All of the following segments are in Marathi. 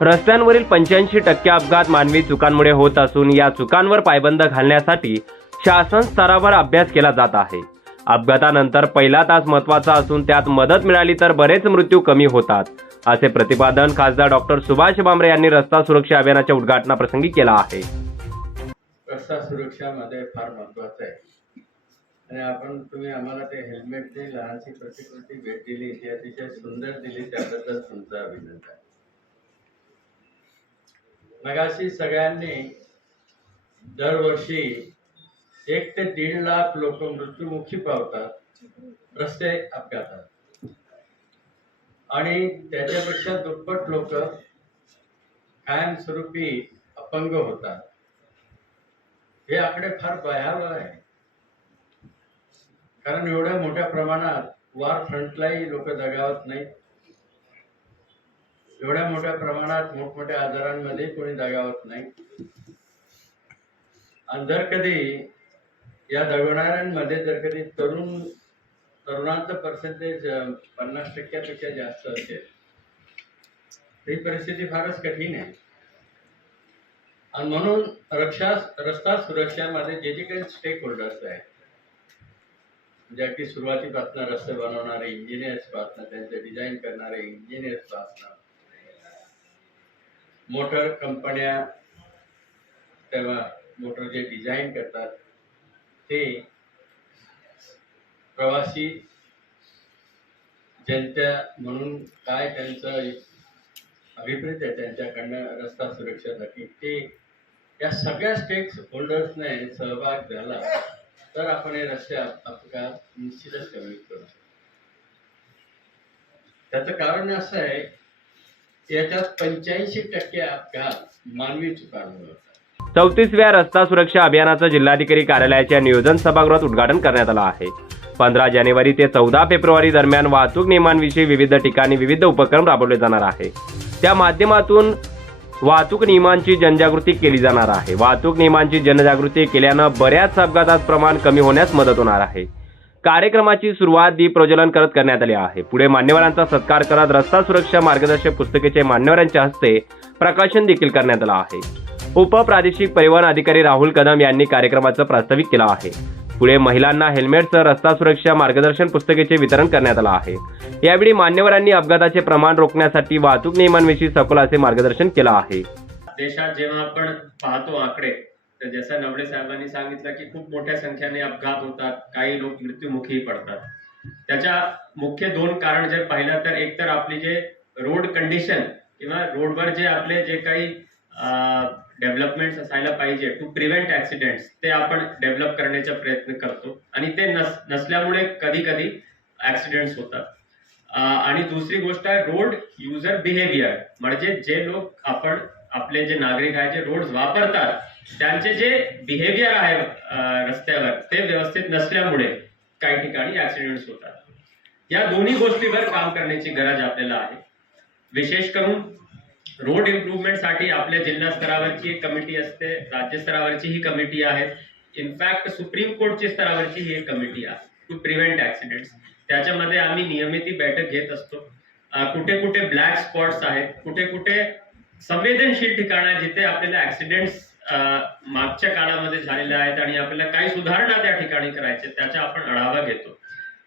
रस्त्यांवरील पंच्याऐंशी टक्के अपघात मानवी चुकांमुळे होत असून या चुकांवर पायबंद घालण्यासाठी शासन स्तरावर अभ्यास केला जात आहे. अपघातानंतर पहिला तास महत्त्वाचा असून त्यात मदत मिळाली तर बरेच मृत्यू कमी होतात असे प्रतिपादन खासदार डॉक्टर सुभाष भामरे यांनी रस्ता सुरक्षा अभियानाच्या उद्घाटनाप्रसंगी केला आहे. रस्ता सुरक्षामध्ये फार महत्वाचं आहे. आणि आपण तुम्ही आम्हाला ते हेल्मेटची लहानशी प्रतिकृती भेट दिली ती अतिशय सुंदर दिली त्याबद्दल तुमचं अभिनंदन. मगाशी सगळ्यांनी दरवर्षी एक ते दीड लाख लोक मृत्युमुखी पावतात रस्ते अपघातात. आणि त्याच्यापेक्षा दुप्पट लोक कायमस्वरूपी अपंग होतात. हे आकडे फार भयावह आहे. कारण एवढ्या मोठ्या प्रमाणात वार फ्रंटलाही लोक दगावत नाहीत. एवढ्या मोठ्या प्रमाणात मोठमोठ्या आजारांमध्ये कोणी दगावत नाही. आणि जर कधी या दगवणाऱ्यांमध्ये जर कधी तरुण तरुणांचं पर्सेंटेज पन्नास टक्क्यापेक्षा जास्त असेल ही परिस्थिती फारच कठीण आहे. आणि म्हणून रक्षा रस्ता सुरक्षामध्ये जे जे काही स्टेक होल्डर्स आहेत म्हणजे अगदी सुरुवातीपासून रस्ते बनवणारे इंजिनियर्स पासनं त्यांचे डिझाईन करणारे इंजिनियर्स पासनं मोटर कंपन्या तेव्हा मोटर जे डिझाईन करतात ते प्रवासी जनता म्हणून काय त्यांचं अभिप्रेत आहे त्यांच्याकडनं रस्ता सुरक्षेसाठी ते या सगळ्या स्टेक होल्डर्सने सहभाग झाला तर आपण हे रस्ते आपका अपघात निश्चितच कमी करू शकतो. त्याचं कारण असं आहे याच्यात पंच्याऐंशी टक्के अपघात मानवी चुकांमुळे होतात. चौतीसव्या रस्ता सुरक्षा अभियानाचं जिल्हाधिकारी कार्यालयाच्या नियोजन सभागृहात उद्घाटन करण्यात आलं आहे. पंधरा जानेवारी ते चौदा फेब्रुवारी दरम्यान वाहतूक नियमांविषयी विविध ठिकाणी विविध उपक्रम राबवले जाणार आहे. त्या माध्यमातून वाहतूक नियमांची जनजागृती केली जाणार आहे. वाहतूक नियमांची जनजागृती केल्यानं बऱ्याच अपघातात प्रमाण कमी होण्यास मदत होणार आहे. कार्यक्रमाची सुरुवात दीप प्रज्वलन करत करण्यात आली आहे. पुढे मान्यवरांचा सत्कार करत रस्ता सुरक्षा मार्गदर्शक पुस्तिकेचे मान्यवरांच्या हस्ते प्रकाशन देखील करण्यात आलं आहे. उपप्रादेशिक परिवहन अधिकारी राहुल कदम यांनी कार्यक्रमाचं प्रास्ताविक केलं आहे. पुढे महिलांना हेल्मेटसह रस्ता सुरक्षा मार्गदर्शन पुस्तिकेचे वितरण करण्यात आलं आहे. यावेळी मान्यवरांनी अपघाताचे प्रमाण रोखण्यासाठी वाहतूक नियमांविषयी सखोल असे मार्गदर्शन केलं आहे. देशात जेव्हा आपण पाहतो आकडे तर जसं नवडे साहेबांनी सांगितलं की खूप मोठ्या संख्येने अपघात होतात काही लोक मृत्युमुखी पडतात. त्याच्या मुख्य दोन कारण जर पाहिलं तर एक तर आपली जे रोड कंडिशन किंवा रोडवर जे आपले जे काही डेव्हलपमेंट असायला पाहिजे टू प्रिव्हेंट ऍक्सिडेंट्स ते आपण डेव्हलप करण्याचा प्रयत्न करतो. आणि ते नस नसल्यामुळे कधी कधी ऍक्सिडेंट्स होतात आणि दुसरी गोष्ट आहे रोड युजर बिहेवियर म्हणजे जे लोक आपण आपले जे नागरिक आहे जे रोड वापरतात त्यांचे जे बिहेवियर आहे रस्त्यावर ते व्यवस्थित नसल्यामुळे काही ठिकाणी ऍक्सिडेंट्स होतात. या दोन्ही गोष्टीवर काम करण्याची गरज आपल्याला आहे. विशेष करून रोड इम्प्रुव्हमेंटसाठी आपल्या जिल्हा स्तरावरची एक कमिटी असते राज्य स्तरावरची ही कमिटी आहे. इनफॅक्ट सुप्रीम कोर्टची स्तरावरची ही एक कमिटी आहे टू प्रिव्हेंट ऍक्सिडेंट्स त्याच्यामध्ये आम्ही नियमित ही बैठक घेत असतो. कुठे कुठे ब्लॅक स्पॉट्स आहेत कुठे कुठे संवेदनशील ठिकाण आहे जिथे आपल्याला ऍक्सिडेंट्स मागच्या काळामध्ये झालेल्या आहेत आणि आपल्याला काही सुधारणा त्या ठिकाणी करायचे त्याचा आपण आढावा घेतो.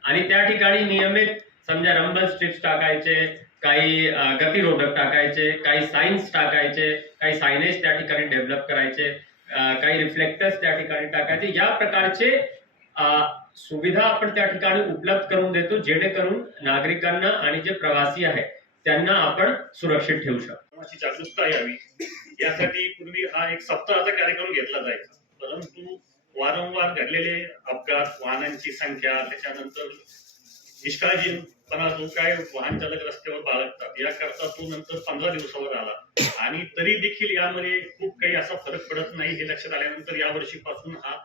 आणि त्या ठिकाणी नियमित समजा रंबल स्ट्रिप्स टाकायचे काही गतिरोधक टाकायचे काही सायन्स टाकायचे काही सायनेज त्या ठिकाणी डेव्हलप करायचे काही रिफ्लेक्टर्स त्या ठिकाणी टाकायचे. या प्रकारचे सुविधा आपण त्या ठिकाणी उपलब्ध करून देतो जेणेकरून नागरिकांना आणि जे प्रवासी आहेत त्यांना आपण सुरक्षित ठेवू शकतो. समाजाची जागरूकता यावी. यासाठी पूर्वी हा एक सप्ताहाचा कार्यक्रम घेतला जायचा. परंतु वारंवार घडलेले अपघात वाहनांची संख्या त्याच्यानंतर निष्काळजीपणा जो काय वाहन चालक रस्त्यावर बाळगतात याकरता तो नंतर पंधरा दिवसावर आला. आणि तरी देखील यामध्ये खूप काही असा फरक पडत नाही हे लक्षात आल्यानंतर या वर्षीपासून हा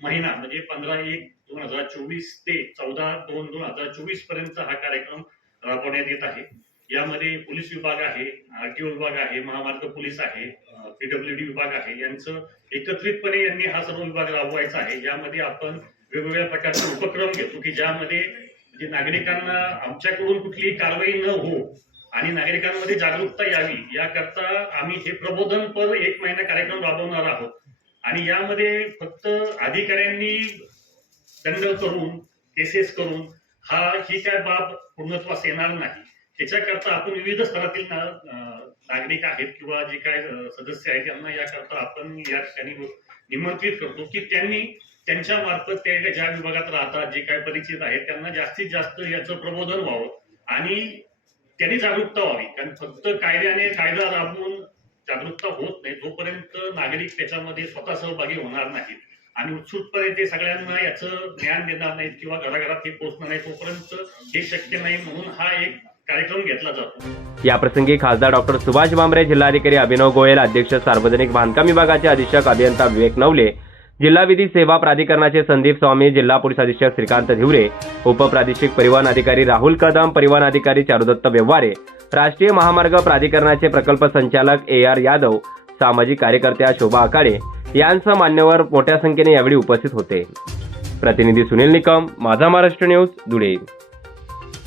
महिना म्हणजे पंधरा एक दोन हजार चोवीस ते चौदा दोन दोन हजार चोवीसपर्यंत हा कार्यक्रम राबवण्यात येत आहे. यामध्ये पोलीस विभाग आहे आरटीओ विभाग आहे महामार्ग पोलीस आहे पीडब्ल्यूडी विभाग आहे यांचं एकत्रितपणे यांनी हा सर्व विभाग राबवायचा आहे. ज्यामध्ये आपण वेगवेगळ्या प्रकारचे उपक्रम घेतो की ज्यामध्ये म्हणजे नागरिकांना आमच्याकडून कुठलीही कारवाई न हो आणि नागरिकांमध्ये जागरूकता यावी याकरता आम्ही हे प्रबोधनपर एक महिना कार्यक्रम राबवणार आहोत. आणि यामध्ये फक्त अधिकाऱ्यांनी दंड करून केसेस करून हा ही काय बाब पूर्णत्वास येणार नाही. त्याच्याकरता आपण विविध स्तरातील नागरिक आहेत किंवा जे काय सदस्य आहेत त्यांना याकरता आपण या ठिकाणी निमंत्रित करतो की त्यांनी त्यांच्या मार्फत ते ज्या विभागात राहतात जे काय परिचित आहेत त्यांना जास्तीत जास्त याचं प्रबोधन व्हावं. आणि त्यांनी जागरूकता व्हावी. कारण फक्त कायद्याने कायदा राबवून जागरूकता होत नाही जोपर्यंत नागरिक त्याच्यामध्ये स्वतः सहभागी होणार नाहीत. आणि उत्सुकपणे ते सगळ्यांना याचं ज्ञान देणार नाहीत किंवा घराघरात हे पोहोचणार नाही तोपर्यंत हे शक्य नाही म्हणून हा एक कार्यक्रम घेतला जातो. याप्रसंगी खासदार डॉक्टर सुभाष भामरे जिल्हाधिकारी अभिनव गोयल अध्यक्ष सार्वजनिक बांधकाम विभागाचे अधीक्षक अभियंता विवेक नवले जिल्हा विधी सेवा प्राधिकरणाचे संदीप स्वामी जिल्हा पोलीस अधीक्षक श्रीकांत धिवरे उपप्रादेशिक परिवहन अधिकारी राहुल कदम परिवहन अधिकारी चारुदत्त व्यवहारे राष्ट्रीय महामार्ग प्राधिकरणाचे प्रकल्प संचालक ए आर यादव सामाजिक कार्यकर्त्या शोभा आकाडे यांसह मान्यवर मोठ्या संख्येने यावेळी उपस्थित होते. प्रतिनिधी सुनील निकम माझा महाराष्ट्र न्यूज धुळे.